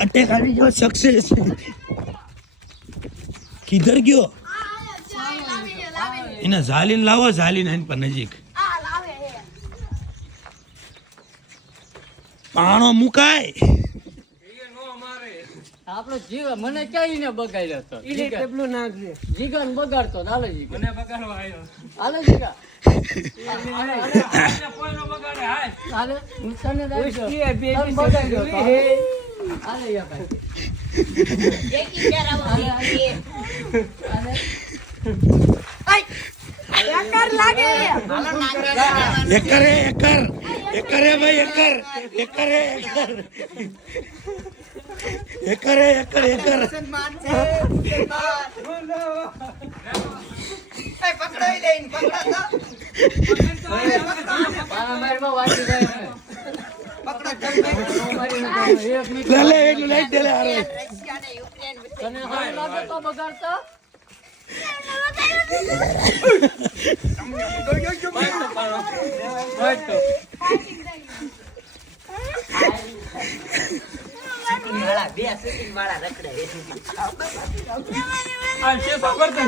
attack आने जो success किधर गयो इना झालीन लाવો झालीन એન પર નજીક પાણો મુકાય આપણો જીવ મને ક્યાં ઈને બગાડ્યો તો ઈને ટેબલું નાખજે જીગન બગાડતો હાલે જીગન મને બગાડવા આવ્યો હાલે જીગા આને કોઈનો બગાડે હાલે તને દાઈજો તને બગાડ્યો તો હાલે યા ભાઈ એકી કેરાવો હાલે આઈ એકર લાગે એકર હે ભાઈ એકર પકડાઈ લઈને પકડા મારમાં વાંચી જાય લે એક લાઈટ દે લે આરે રશિયા ને યુક્રેન તને હાલ લાગે તો બગાડતો બે શૂટિંગ વાળા રખડે આ છે ખબર તો